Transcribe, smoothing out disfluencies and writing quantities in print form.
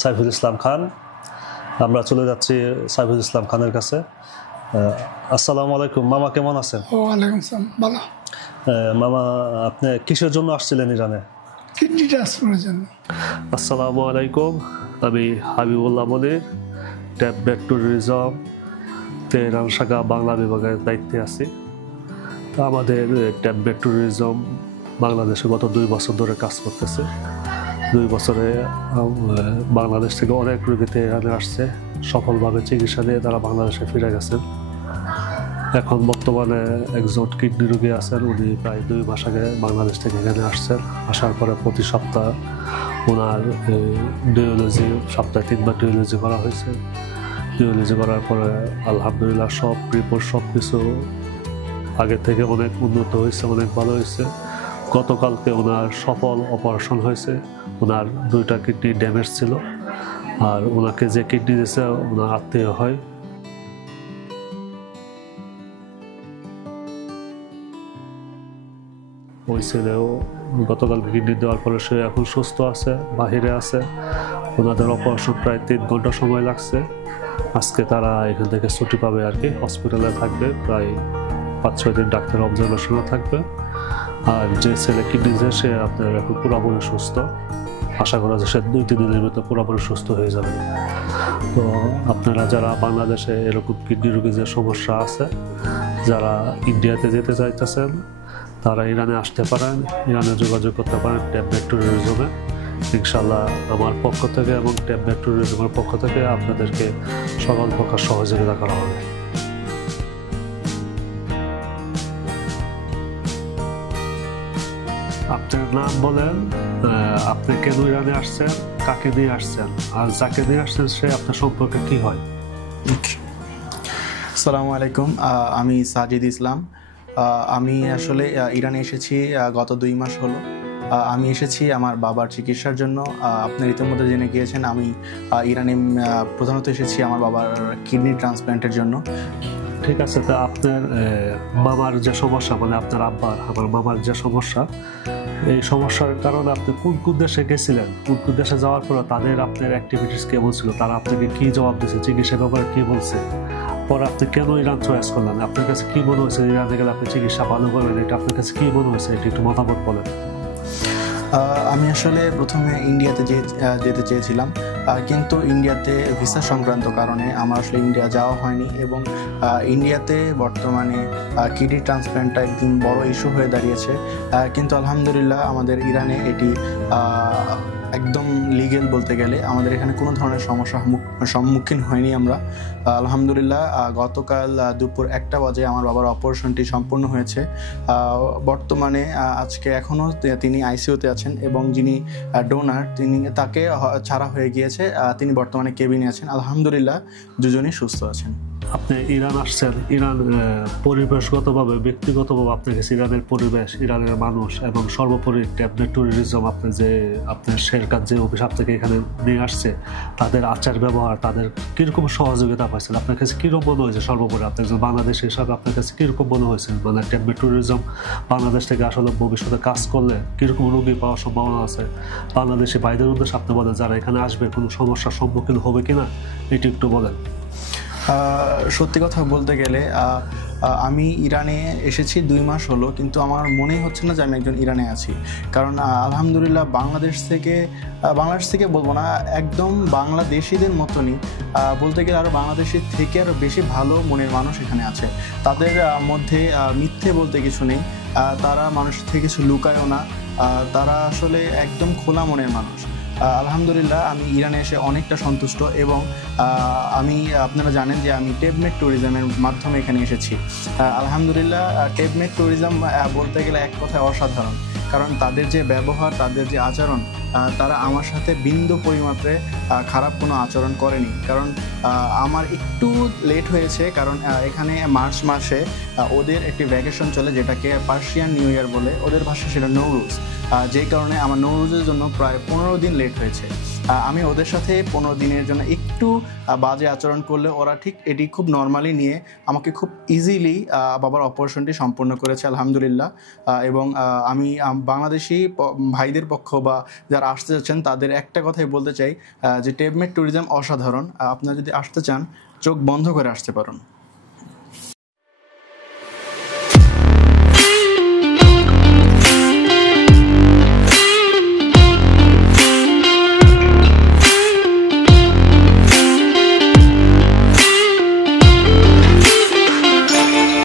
সাইফুল ইসলাম খান। আমরা চলে যাচ্ছি সাইফুল ইসলাম খানের কাছে। আসসালামু আলাইকুম মামা, কেমন আছেন? ওয়ালাইকুম আসসালাম, ভালো। মামা, আপনি কিসের জন্য আসছিলেন ইরানে? কিডনি ট্রান্সপ্লান্টের জন্য। আসসালামু আলাইকুম, আমি হাবিবুল্লাহ মনির, ট্যাবলেট ট্যুরিজম তেহরান শাখা বাংলা বিভাগের দায়িত্বে আছি। আমাদের ট্যাবলেট ট্যুরিজম বাংলাদেশে গত 2 বছর ধরে কাজ করতেছে। 2 বছরে বাংলাদেশ থেকে অনেক রোগীতে এখানে আসছে, সফলভাবে চিকিৎসা নিয়ে তারা বাংলাদেশে ফিরে গেছেন। এখন বর্তমানে একজন কিডনি রোগী আছেন, উনি প্রায় 2 মাস আগে বাংলাদেশ থেকে এখানে আসছেন। আসার পরে প্রতি সপ্তাহ ওনার ডিওলজি, সপ্তাহে 3বার ডিওলজি করা হয়েছে। ডিওলজি করার পরে আলহামদুলিল্লাহ সব রিপোর্ট সব কিছু আগের থেকে অনেক উন্নত হয়েছে, অনেক ভালো হয়েছে। গতকালকে ওনার সফল অপারেশন হয়েছে। ওনার 2টা কিডনি ড্যামেজ ছিল, আর ওনাকে যে কিডনি দিয়েছে ওনার আত্মীয় হয়। ওই ছেলেও গতকালকে কিডনি দেওয়ার পরে সে এখন সুস্থ আছে, বাহিরে আছে। ওনাদের অপারেশন প্রায় 3 ঘন্টা সময় লাগছে। আজকে তারা এখান থেকে ছুটি পাবে আর কি, হসপিটালে থাকবে প্রায় 5-6 দিন, ডাক্তার অবজারভেশনে থাকবে। আর যে ছেলে কিডনি দিয়েছে সে আপনার এখন পুরোপুরি সুস্থ। আশা করা যায় সে 2-3 দিনের মধ্যে পুরোপুরি সুস্থ হয়ে যাবে। তো আপনারা যারা বাংলাদেশে এরকম কিডনি রোগীর যে সমস্যা আছে, যারা ইন্ডিয়াতে যেতে চাইতেছেন, তারা ইরানে আসতে পারেন, ইরানে যোগাযোগ করতে পারেন ট্যাবলেট ট্যুরিজমে। ইনশাল্লাহ আমার পক্ষ থেকে এবং ট্যাবলেট ট্যুরিজমের পক্ষ থেকে আপনাদেরকে সকল প্রকার সহযোগিতা করা হবে। আপনার নাম বলেন, আপনি কেন ইরানে আসছেন, কাকে নিয়ে আসছেন, আর যাকে নিয়ে আসছেন সে আপনার সম্পর্কে কি হয়? আসসালামু আলাইকুম, আমি সাজিদ ইসলাম। আমি আসলে ইরানে এসেছি গত 2 মাস হলো। আমি এসেছি আমার বাবার চিকিৎসার জন্য। আপনার ইতিমধ্যে জেনে গিয়েছেন আমি ইরানে প্রধানত এসেছি আমার বাবার কিডনি ট্রান্সপ্ল্যান্টের জন্য। ঠিক আছে, তো আপনার মামার যে সমস্যা, মানে আপনার আব্বার, আমার মামার যে সমস্যা, এই সমস্যার কারণে আপনি কোন কোন দেশে গেছিলেন, কোন কোন দেশে যাওয়ার পরে তাদের আপনার অ্যাক্টিভিটিস কেমন ছিল, তারা আপনাকে কি জবাব দিয়েছে, চিকিৎসার ব্যাপারে কি বলছে, পরে আপনি কেন ইরান চয়েস করলেন, আপনার কাছে কি মনে হয়েছে ইরানে গেলে আপনি চিকিৎসা ভালো করবেন, এটা আপনার কাছে কি মনে হয়েছে, এটা একটু মতামত বলেন। আমি আসলে প্রথমে ইন্ডিয়াতে যেতে চেয়েছিলাম, কিন্তু ইন্ডিয়াতে ভিসা সংক্রান্ত কারণে আমার আসলে ইন্ডিয়া যাওয়া হয়নি। এবং ইন্ডিয়াতে বর্তমানে কিডনি ট্রান্সপ্ল্যান্টটা একদিন বড় ইস্যু হয়ে দাঁড়িয়েছে। কিন্তু আলহামদুলিল্লাহ আমাদের ইরানে এটি একদম লিগেল বলতে গেলে। আমাদের এখানে কোনো ধরনের সমস্যার সম্মুখীন হয়নি আমরা, আলহামদুলিল্লাহ। গতকাল দুপুর 1টা বাজে আমার বাবার অপারেশনটি সম্পূর্ণ হয়েছে। বর্তমানে আজকে এখনও তিনি আইসিইউতে আছেন, এবং যিনি ডোনার তাকে ছাড়া হয়ে গিয়েছে, তিনি বর্তমানে কেবিনে আছেন। আলহামদুলিল্লাহ দুজনেই সুস্থ আছেন। আপনি ইরান আসছেন, ইরান পরিবেশগতভাবে, ব্যক্তিগতভাবে আপনার কাছে ইরানের পরিবেশ, ইরানের মানুষ এবং সর্বোপরি ট্যাবলেট ট্যুরিজম, আপনার সরকার যে অফিস আপনাকে এখানে নিয়ে আসছে, তাদের আচার ব্যবহার, তাদের কীরকম সহযোগিতা পাইছেন, আপনার কাছে কীরকম মনে হয়েছে? সর্বোপরি আপনি একজন বাংলাদেশি হিসাবে আপনার কাছে কীরকম মনে হয়েছে? মানে ট্যাবলেট ট্যুরিজম বাংলাদেশ থেকে আসলে ভবিষ্যতে কাজ করলে কীরকম রোগী পাওয়ার সম্ভাবনা আছে? বাংলাদেশি ভাইদের উদ্দেশ্যে আপনি বলেন, যারা এখানে আসবে কোনো সমস্যার সম্মুখীন হবে কিনা, এটি একটু বলেন। সত্যি কথা বলতে গেলে আমি ইরানে এসেছি 2 মাস হলো, কিন্তু আমার মনেই হচ্ছে না যে আমি একজন ইরানে আছি। কারণ আলহামদুলিল্লাহ বাংলাদেশ থেকে বলবো না, একদম বাংলাদেশিদের মতনই বলতে গেলে, আরও বাংলাদেশের থেকে আরও বেশি ভালো মনের মানুষ এখানে আছে। তাদের মধ্যে মিথ্যে বলতে কিছু নেই, তারা মানুষের থেকে কিছু লুকায়ও না, তারা আসলে একদম খোলা মনের মানুষ। আলহামদুলিল্লাহ আমি ইরানে এসে অনেকটা সন্তুষ্ট। এবং আমি, আপনারা জানেন যে আমি টেবমেট ট্যুরিজমের মাধ্যমে এখানে এসেছি। আলহামদুলিল্লাহ টেবমেট ট্যুরিজম বলতে গেলে এক কথায় অসাধারণ। কারণ তাদের যে ব্যবহার, তাদের যে আচরণ, তারা আমার সাথে বিন্দু পরিমাত্রে খারাপ কোনো আচরণ করেনি। কারণ আমার একটু লেট হয়েছে, কারণ এখানে মার্চ মাসে ওদের একটি ভ্যাকেশন চলে, যেটাকে পার্সিয়ান নিউ ইয়ার বলে, ওদের ভাষায় সেটা নৌরুজ। যেই কারণে আমার নৌরুজের জন্য প্রায় 15 দিন লেট হয়েছে। আমি ওদের সাথে 15 দিনের জন্য একটু বাজে আচরণ করলে ওরা ঠিক এটি খুব নর্মালি নিয়ে আমাকে খুব ইজিলি বাবার অপারেশনটি সম্পূর্ণ করেছে আলহামদুলিল্লাহ। এবং আমি বাংলাদেশি ভাইদের পক্ষ বা যারা আসতে যাচ্ছেন তাদের একটা কথাই বলতে চাই যে টেপমেট ট্যুরিজম অসাধারণ। আপনারা যদি আসতে চান চোখ বন্ধ করে আসতে পারেন।